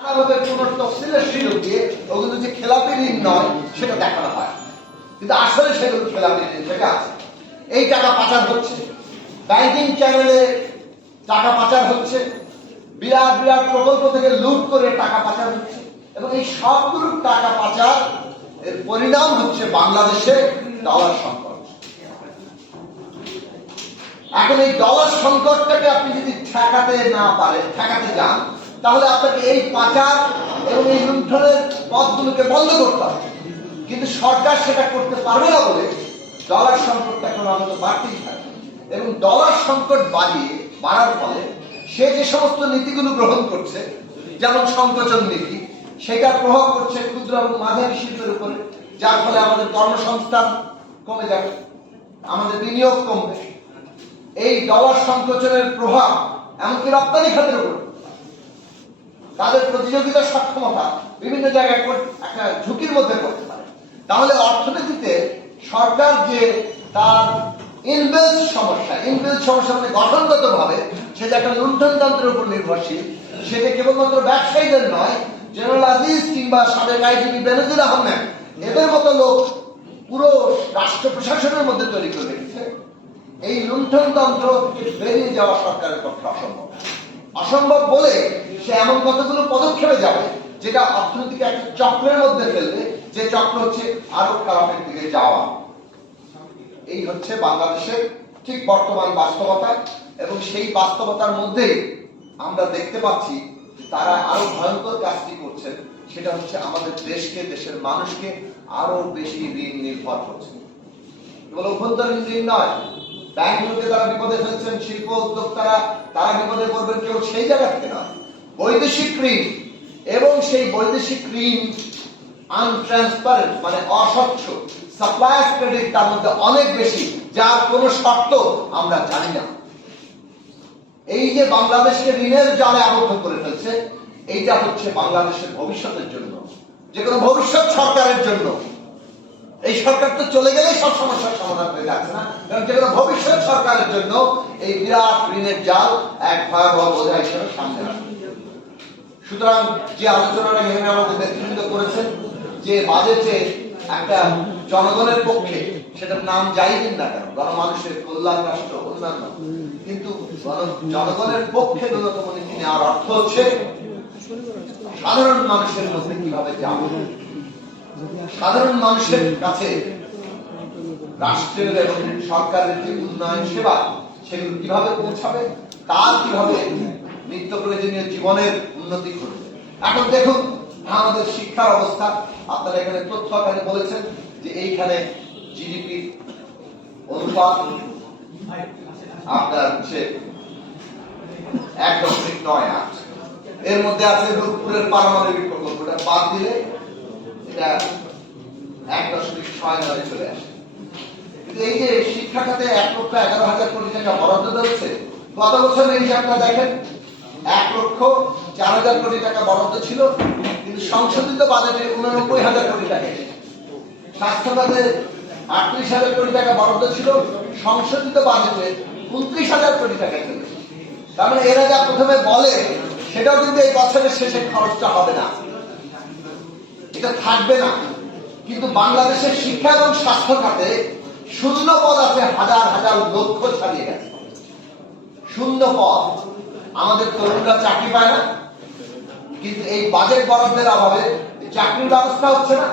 নানাভাবে কোন তফসিলের ওগুলো যে খেলাপি ঋণ নয়, সেটা দেখানো হয়। কিন্তু আসলে সেগুলো খেলাপি ঋণ থেকে আছে। এই টাকা পাচার হচ্ছে। ব্যাংকিং চ্যানেলে টাকা পাচার হচ্ছে। বিরাট বিরাট প্রকল্প থেকে লুট করে টাকা পাচার হচ্ছে। এবং এই সবগুলো টাকা পাচার, এর পরিণাম হচ্ছে বাংলাদেশে ডলার সংকট। এখন এই ডলার সংকটটাকে আপনি যদি ঠেকাতে না পারেন, ঠেকাতে যান তাহলে আপনাকে এই পাচার এবং এই লুণ্ঠনের পথগুলোকে বন্ধ করতে হবে। কিন্তু সরকার সেটা করতে পারবে না বলে ডলার সংকটটা আমাদের বাড়তেই থাকে। এবং ডলার সংকট বাড়িয়ে বাড়ার ফলে সে যে সমস্ত নীতিগুলো গ্রহণ করছে, যেমন সংকোচন নীতি, সেটার প্রভাব করছে ক্ষুদ্র এবং মাঝারি শিল্পের উপরে, যার ফলে আমাদের কর্মসংস্থান কমে যাবে আমাদের বিনিয়োগ কমবে। এই ডলার সংকোচনের প্রভাব এমনকি রপ্তানি খাতের উপর তাদের প্রতিযোগিতার সক্ষমতা বিভিন্ন জায়গায় একটা ঝুঁকির মধ্যে পড়তে পারে। তাহলে অর্থনীতিতে সরকার যে তার সমস্যা সমস্যা মানে সে যে একটা লুণ্ঠনতন্ত্রের উপর নির্ভরশীল, সেটা কেবলমাত্র ব্যবসায়ীদের নয় জেনারেল আজিজ কিংবা সাবেক আইজিপি বেনজির আহমেদ, এদের মতো লোক পুরো রাষ্ট্র প্রশাসনের মধ্যে তৈরি করে রেখেছে। এই লুণ্ঠনতন্ত্র থেকে বেরিয়ে যাওয়া সরকারের পক্ষে অসম্ভব। অসম্ভব বলে সে এমন কতগুলো পদক্ষেপে যাবে যেটা অর্থনীতিকে একটা চক্রের মধ্যে ফেলবে, যে চক্র হচ্ছে আরও খারাপের দিকে যাওয়া। এই হচ্ছে বাংলাদেশের ঠিক বর্তমান বাস্তবতা এবং সেই বাস্তবতার মধ্যেই আমরা দেখতে পাচ্ছি তারা আরও ভয়ঙ্কর কাজটি করছেন। সেটা হচ্ছে আমাদের দেশকে, দেশের মানুষকে আরও বেশি ঋণ নির্ভর করছে। কেবল অভ্যন্তরীণ ঋণ নয়, ব্যাংকগুলোকে তারা বিপদে ফেলছেন, শিল্প উদ্যোক্তারা তারা বিপদে পড়বেন কেউ সেই জায়গা থেকে নয়। বৈদেশিক ঋণ এবং সেই বৈদেশিক ঋণ আনট্রান্সপারেন্ট মানে অস্বচ্ছ। সাপ্লায়ার ক্রেডিট তার মধ্যে অনেক বেশি, যার কোনো শর্ত আমরা জানি না। এই যে বাংলাদেশকে ঋণের জালে আবদ্ধ করে ফেলছে, এইটা হচ্ছে বাংলাদেশের ভবিষ্যতের জন্য। যে কোনো ভবিষ্যৎ সরকারের জন্য। এই সরকার তো চলে গেলেই সব সমস্যার সমাধান হয়ে যাচ্ছে না। কারণ যে কোনো ভবিষ্যৎ সরকারের জন্য এই বিরাট ঋণের জাল এক ভয়াবহ বোঝা হিসেবে সামনে আসবে। সুতরাং যে আলোচনাটা এখানে আমাদের নেতৃত্ব করেছেন, যে বাজেটে একটা জনগণের পক্ষে সেটার নাম যাই দিন না কেন, গণমানুষের কল্যাণ রাষ্ট্র অন্যান্য, কিন্তু জনগণের পক্ষে ন্যূনতম নীতি নেওয়ার অর্থ হচ্ছে সাধারণ মানুষের মধ্যে কীভাবে যাব। সাধারণ মানুষের কাছে রাষ্ট্রের এবং সরকারের যে উন্নয়ন সেবা, সেগুলো কীভাবে পৌঁছাবে তার কীভাবে নিত্য প্রয়োজনীয় জীবনের উন্নতি ঘটবে। এখন দেখুন, আমাদের শিক্ষার অবস্থা। আপনারা এখানে তথ্য আকারে বলেছেন যে এইখানে জিডিপি অনুপাত আপনার হচ্ছে এক দশমিক নয় আট। এর মধ্যে আছে রূপপুরের পারমাণবিক প্রকল্পটা বাদ দিলে এটা এক দশমিক ছয় নয় চলে আসে। কিন্তু এই যে শিক্ষা খাতে এক লক্ষ এগারো হাজার কোটি টাকা বরাদ্দ দিচ্ছে গত বছর এই হিসাবটা দেখেন এক লক্ষ চার হাজার কোটি টাকা বরাদ্দ ছিল, কিন্তু সংশোধিত বাজেটে হাজার কোটি টাকা। স্বাস্থ্য আটত্রিশ হাজার কোটি টাকা বরাদ্দ ছিল, সংশোধিত বাজেটে উনত্রিশ হাজার কোটি টাকা চলেছে তার মানে এরা যা প্রথমে বলে, সেটাও কিন্তু এই বছরের শেষে খরচটা হবে না। এটা থাকবে না। কিন্তু বাংলাদেশের শিক্ষা এবং স্বাস্থ্য খাতে শূন্য পদ আছে হাজার হাজার লক্ষ ছাড়িয়ে গেছে। শূন্য পদ। আমাদের তরুণরা চাকরি পায় না। কিন্তু এই বাজেট বরাদ্দের অভাবে চাকরির ব্যবস্থা হচ্ছে না।